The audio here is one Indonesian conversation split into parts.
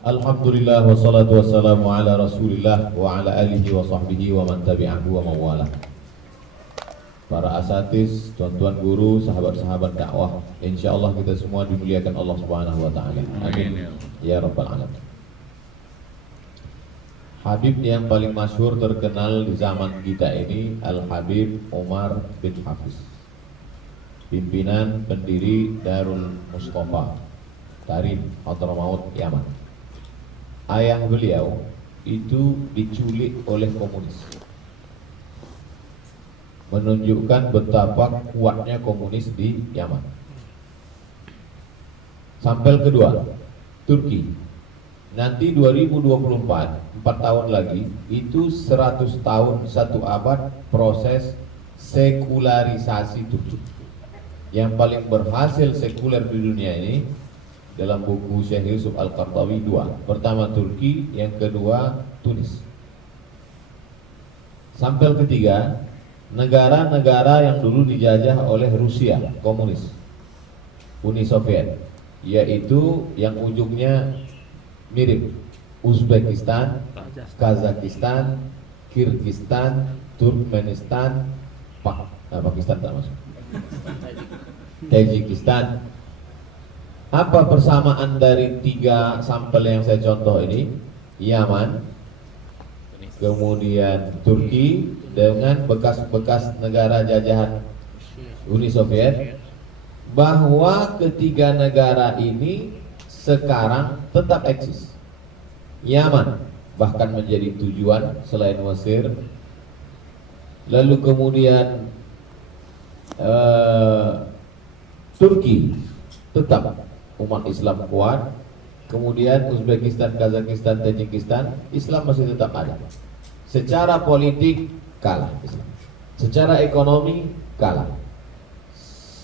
Alhamdulillah wassalatu wassalamu ala Rasulillah wa ala alihi wa sahbihi wa man tabi'ahu wa mawala. Para asatiz, tuan-tuan guru, sahabat-sahabat dakwah, insyaallah kita semua dimuliakan Allah Subhanahu wa taala. Amin ya rabbal alamin. Habib yang paling masyhur terkenal di zaman kita ini Al-Habib Umar bin Hafiz, pimpinan pendiri Darul Mustafa Tarim Hadramaut Yaman. Ayah beliau itu diculik oleh komunis, menunjukkan betapa kuatnya komunis di Yaman. Sampel kedua, Turki. Nanti 2024, 4 tahun lagi, itu 100 tahun, 1 abad proses sekularisasi Turki. Yang paling berhasil sekuler di dunia ini dalam buku Syekh Yusuf Al-Qardawi 2. Pertama Turki, yang kedua Tunis. Sampel ketiga, negara-negara yang dulu dijajah oleh Rusia komunis, Uni Soviet, yaitu yang ujungnya mirip Uzbekistan, Kazakhstan, Kyrgyzstan, Turkmenistan, Pakistan tak masuk, Tajikistan. Apa persamaan dari 3 sampel yang saya contoh ini? Yaman, kemudian Turki dengan bekas-bekas negara jajahan Uni Soviet, bahwa ketiga negara ini sekarang tetap eksis. Yaman bahkan menjadi tujuan selain Mesir. Lalu kemudian Turki tetap umat Islam kuat. Kemudian Uzbekistan, Kazakhstan, Tajikistan, Islam masih tetap ada. Secara politik kalah Islam, secara ekonomi kalah.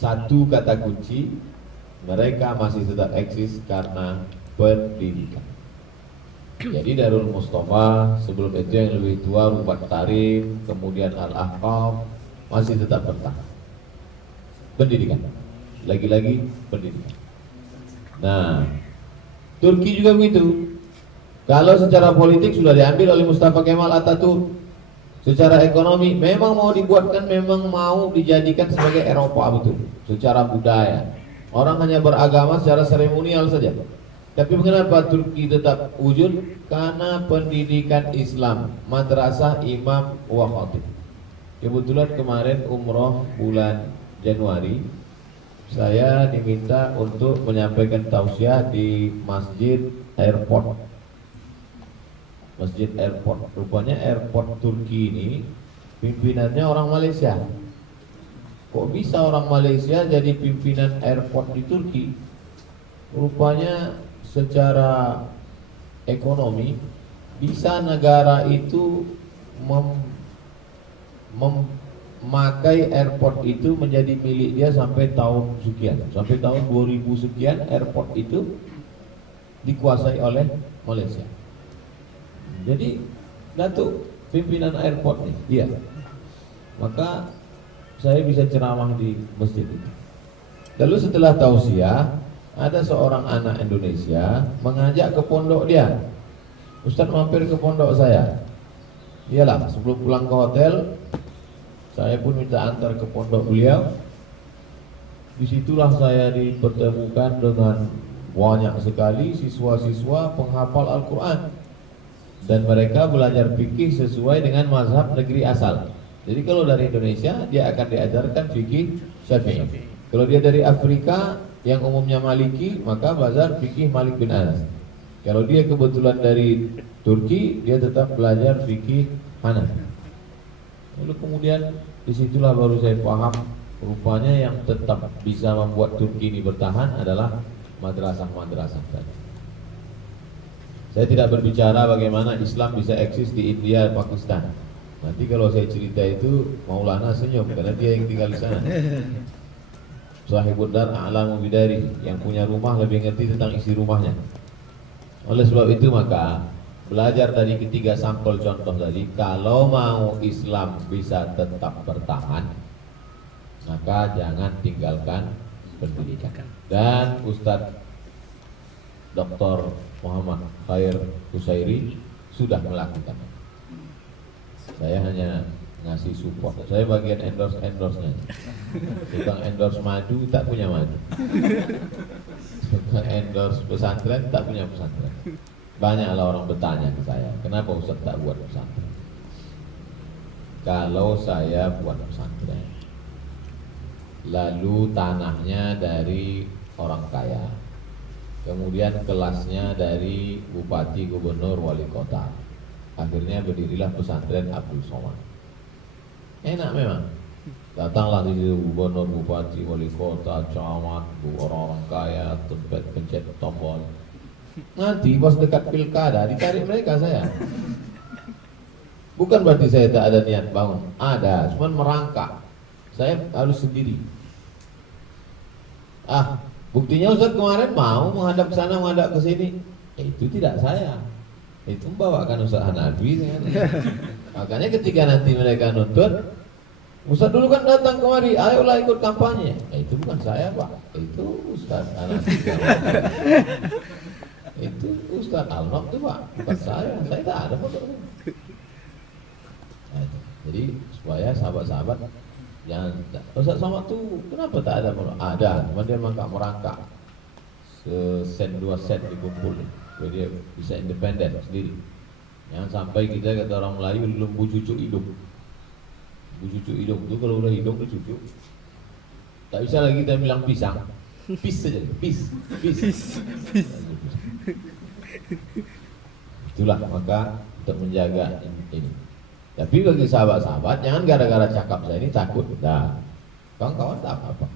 Satu kata kunci, mereka masih tetap eksis karena pendidikan. Jadi Darul Mustafa, sebelum itu yang lebih tua Rubat Tarim, kemudian Al-Ahqaf, masih tetap bertahan. Pendidikan, lagi-lagi pendidikan. Nah, Turki juga begitu. Kalau secara politik sudah diambil oleh Mustafa Kemal Atatürk, secara ekonomi memang mau dibuatkan, memang mau dijadikan sebagai Eropa betul. Secara budaya, orang hanya beragama secara seremonial saja. Tapi mengapa Turki tetap wujud? Karena pendidikan Islam, madrasah, imam, wa khatib. Kebetulan kemarin umroh bulan Januari, saya diminta untuk menyampaikan tausiah di Masjid Airport. Masjid Airport, rupanya airport Turki ini pimpinannya orang Malaysia. Kok bisa orang Malaysia jadi pimpinan airport di Turki? Rupanya secara ekonomi bisa negara itu memakai airport itu menjadi milik dia sampai tahun sekian, sampai tahun 2000 sekian airport itu dikuasai oleh Malaysia. Jadi Datuk pimpinan airport nih dia. Maka saya bisa ceramah di masjid itu. Lalu setelah tausiah, ada seorang anak Indonesia mengajak ke pondok dia. Ustaz mampir ke pondok saya. Iyalah, sebelum pulang ke hotel, saya pun minta antar ke pondok beliau. Disitulah saya dipertemukan dengan banyak sekali siswa-siswa penghafal Al-Quran, dan mereka belajar fikih sesuai dengan mazhab negeri asal. Jadi kalau dari Indonesia dia akan diajarkan fikih Syafi'i. Kalau dia dari Afrika yang umumnya Maliki, maka belajar fikih Malik bin Anas. Kalau dia kebetulan dari Turki, dia tetap belajar fikih Hanafi. Lalu kemudian disitulah baru saya paham, rupanya yang tetap bisa membuat Turki ini bertahan adalah madrasah-madrasah tadi. Saya tidak berbicara bagaimana Islam bisa eksis di India, Pakistan. Nanti kalau saya cerita itu Maulana senyum karena dia yang tinggal di sana. Sahibud dar a'lamu bidari, yang punya rumah lebih ngerti tentang isi rumahnya. Oleh sebab itu maka belajar dari ketiga sampel contoh tadi, kalau mau Islam bisa tetap bertahan, maka jangan tinggalkan pendidikan. Dan Ustadz Dr. Muhammad Khair Husairi sudah melakukan. Saya hanya ngasih support. Saya bagian endorse-nya. Tukang endorse madu tak punya madu. Tukang endorse pesantren tak punya pesantren. Banyaklah orang bertanya ke saya, kenapa Ustaz tak buat pesantren? Kalau saya buat pesantren, lalu tanahnya dari orang kaya, kemudian kelasnya dari bupati, gubernur, wali kota, akhirnya berdirilah pesantren Abdul Somad. Enak memang. Datanglah di situ gubernur, bupati, wali kota, camat, orang-orang kaya, tempat pencet tombol. Nanti pas dekat pilkada ditarik mereka saya. Bukan berarti saya tak ada niat bangun, ada, cuman merangkak. Saya harus sendiri. Buktinya Ustaz kemarin mau menghadap ke sana, menghadap ke sini. Itu tidak saya. Itu membawakan Ustaz Hanafi. Makanya ketika nanti mereka nuntut, Ustaz dulu kan datang kemari, ayolah ikut kampanye. Itu bukan saya, Pak. Itu Ustaz Hanafi. Itu Ustaz Al-Nok tuh, Pak. Bukan saya tak ada fotonya. Jadi supaya sahabat-sahabat jangan, Ustaz Somad tuh kenapa tak ada? Ada, cuma dia memang tak merangkak. Sen 2 sen dikumpul, supaya dia bisa independen sendiri. Jangan sampai kita kata orang Melayu lembu cucuk hidup. Lembu cucuk hidup itu kalau udah hidup itu cucuk. Tak bisa lagi kita bilang pisang. Pis saja, pis. Itulah maka untuk menjaga ini. Tapi bagi sahabat-sahabat jangan gara-gara cakap saya ini takut. Dah, kawan-kawan tak apa-apa.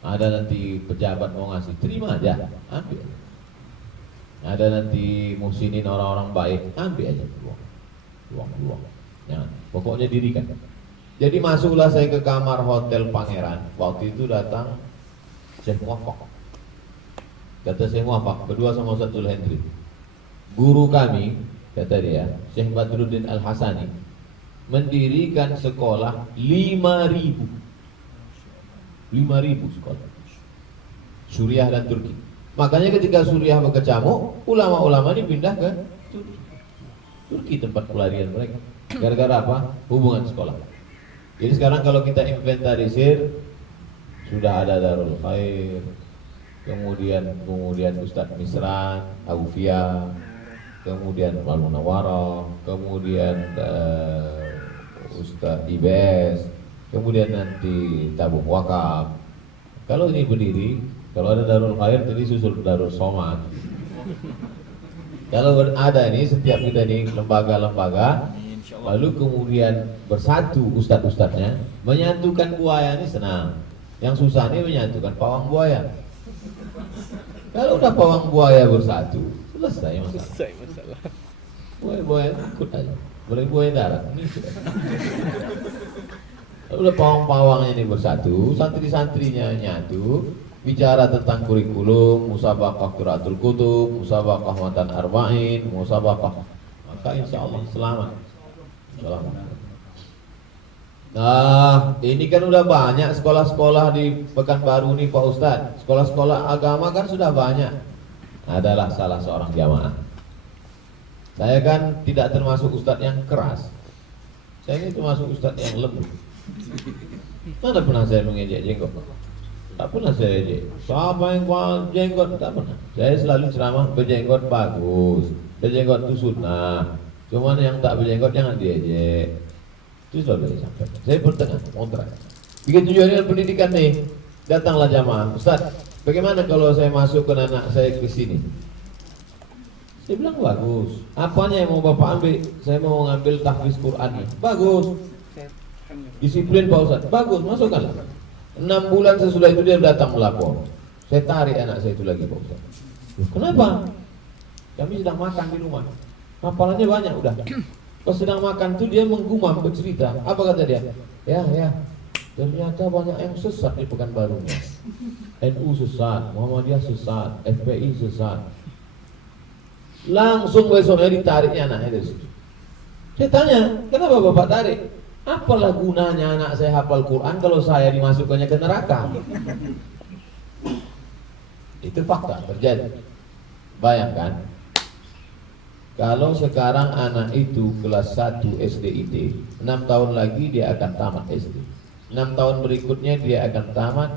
Ada nanti pejabat mau ngasih, terima aja, ambil. Ada nanti muhsinin orang-orang baik, ambil aja peluang. Jangan, pokoknya dirikan. Jadi masuklah saya ke kamar hotel Pangeran. Waktu itu datang Syekh Muwaffaq. Kata Syekh Muwaffaq, berdua sama Ustaz Hendri. Guru kami, kata dia, Syekh Badruddin Al-Hasani, mendirikan sekolah 5.000 sekolah Suriah dan Turki. Makanya ketika Suriah berkecamuk, ulama-ulama ini pindah ke Turki tempat pelarian mereka. Gara-gara apa? Hubungan sekolah. Jadi sekarang kalau kita inventarisir, sudah ada Darul Khair, kemudian Ustadz Misran, Aufia, kemudian Al-Munawwarah, kemudian Ustadz Ibes, kemudian nanti Tabung Wakaf. Kalau ini berdiri, kalau ada Darul Khair tadi susul Darul Somad. Kalau ada ini setiap kita ini lembaga-lembaga, lalu kemudian bersatu ustadz-ustadznya, menyatukan buaya ini senang. Yang susah ini menyatukan pawang buaya. Kalau udah pawang buaya bersatu, selesai masalah. Buaya ikut aja. Boleh buaya darat. Ini sudah. Kalau udah pawang-pawang ini bersatu, santri-santrinya nyatu, bicara tentang kurikulum, musabaqah qiraatul kutub, musabaqah matan arba'in, musabaqah, maka insya Allah selamat. Nah, ini kan udah banyak sekolah-sekolah di Pekanbaru nih Pak Ustadz. Sekolah-sekolah agama kan sudah banyak. Adalah salah seorang jamaah. Saya kan tidak termasuk ustadz yang keras. Saya ini termasuk ustadz yang lembut. Mana pernah saya mengejek jenggot? Tak pernah saya ejek. Siapa yang jenggot? Tak pernah. Saya selalu ceramah berjenggot bagus. Berjenggot itu sunnah. Cuman yang tak berjenggot jangan diejek. Itu selalu saya sampaikan. Saya bertengah, kontrak. Begitu juga dengan pendidikan nih. Datanglah jamaah. Ustaz, bagaimana kalau saya masukkan anak saya ke sini? Saya bilang bagus. Apanya yang mau Bapak ambil? Saya mau ngambil tahfiz Quran. Bagus. Disiplin Pak Ustaz. Bagus, masukkanlah. 6 bulan sesudah itu dia datang melapor. Saya tarik anak saya itu lagi Pak Ustaz. Kenapa? Kami sedang makan di rumah. Hafalannya banyak udah. Pas sedang makan tuh dia menggumam bercerita. Apa kata dia? Ya, ternyata banyak yang sesat di Pekanbaru. NU sesat, Muhammadiyah sesat, FPI sesat. Langsung besoknya ditariknya anaknya dari situ. Saya tanya, kenapa Bapak tarik? Apalah gunanya anak saya hafal Quran kalau saya dimasukkannya ke neraka? Itu fakta terjadi. Bayangkan, kalau sekarang anak itu kelas 1 SDIT, 6 tahun lagi dia akan tamat SD. 6 tahun berikutnya dia akan tamat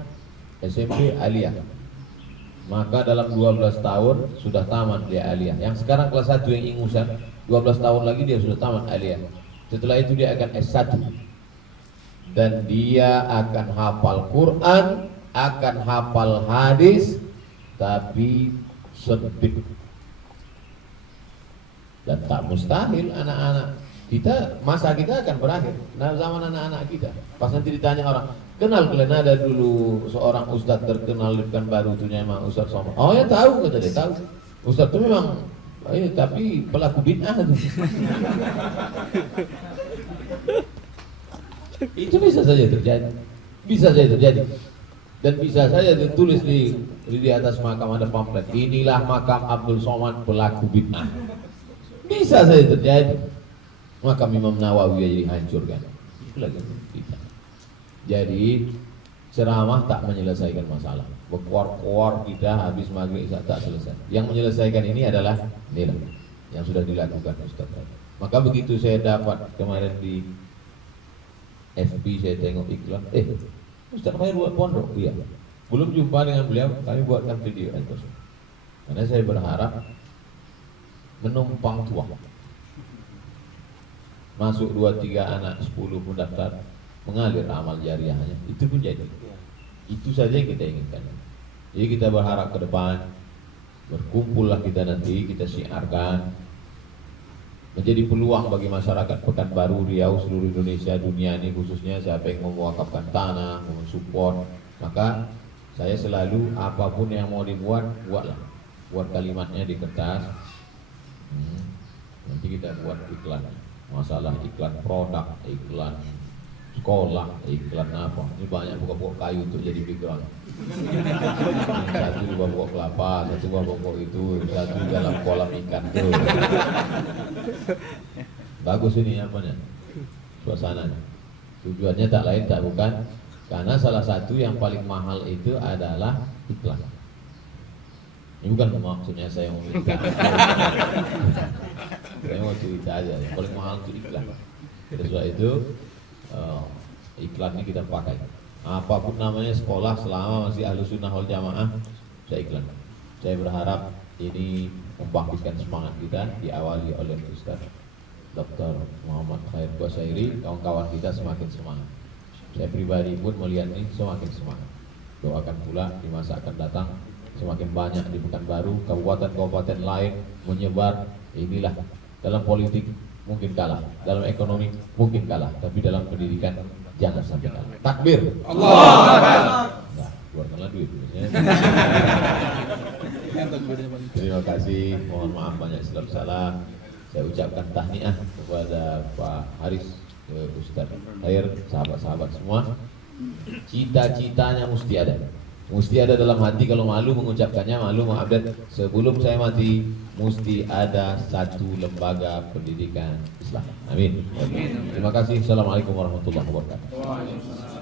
SMP Aliyah. Maka dalam 12 tahun sudah tamat dia Aliyah. Yang sekarang kelas 1 yang ingusan, 12 tahun lagi dia sudah tamat Aliyah. Setelah itu dia akan S1. Dan dia akan hafal Quran, akan hafal hadis, tapi sempit. Dan tak mustahil anak-anak kita, masa kita akan berakhir. Nah, zaman anak-anak kita, pas nanti ditanya orang, kenal kalian ada dulu seorang ustadz terkenal di Pekanbaru itu memang Ustadz Somad. Oh ya tahu, kata dia, tahu. Ustadz itu memang, tapi pelaku bid'ah itu. Itu bisa saja terjadi, bisa saja terjadi. Dan bisa saja ditulis di atas makam ada pamflet, inilah makam Abdul Somad pelaku bid'ah. Bisa saja terjadi. Makam Imam Nawawi jadi hancur kan. Itulah kita. Jadi ceramah tak menyelesaikan masalah. Berkuar-kuar kita habis maghrib tak selesai. Yang menyelesaikan ini adalah inilah yang sudah dilakukan Ustaz. Maka begitu saya dapat kemarin di FB saya tengok iklan, Ustaz Khair buat pondok, iya. Belum jumpa dengan beliau, kami buatkan video itu. Karena saya berharap menumpang tua. Masuk 2-3 anak, 10 pun daftar, mengalir amal jariahnya. Itu pun jadi. Itu saja yang kita inginkan. Jadi kita berharap ke depan, berkumpullah kita nanti, kita syiarkan, menjadi peluang bagi masyarakat Pekanbaru, Riau, seluruh Indonesia, dunia ini khususnya siapa yang mau mewakafkan tanah, mau mensupport, maka saya selalu apapun yang mau dibuat, buatlah. Buat kalimatnya di kertas. Nanti kita buat iklan. Masalah iklan produk, iklan sekolah, iklan apa. Ini banyak pokok-pokok kayu untuk jadi background. Satu di bawah pokok kelapa, satu di bawah pokok itu, satu di dalam kolam ikan tuh. Bagus ini apanya? Suasananya. Tujuannya tak lain tak bukan karena salah satu yang paling mahal itu adalah iklan. Ini bukan maksudnya saya memiliki. Saya mau cerita aja, yang paling mahal itu iklan. Sebab itu iklan ini kita pakai. Apapun namanya sekolah selama masih Ahlus Sunnah wal Jamaah, saya iklan. Saya berharap ini membangkitkan semangat kita, diawali oleh Ustaz Dr. Muhammad Khair Qusairi, kawan-kawan kita semakin semangat. Saya pribadi pun melihat ini semakin semangat. Doakan pula di masa akan datang semakin banyak di Pekanbaru, kabupaten-kabupaten lain menyebar. Inilah dalam politik mungkin kalah, dalam ekonomi mungkin kalah, tapi dalam pendidikan jangan sampai kalah. Takbir. Allah. Nah, keluarkanlah duit. Terima kasih, mohon maaf banyak silap salah. Saya ucapkan tahniah kepada Pak Haris, Ustaz Khair, sahabat-sahabat semua. Cita-citanya mesti ada. Mesti ada dalam hati, kalau malu mengucapkannya, malu mengupdate. Sebelum saya mati, mesti ada satu lembaga pendidikan Islam. Amin. Terima kasih. Assalamualaikum warahmatullahi wabarakatuh.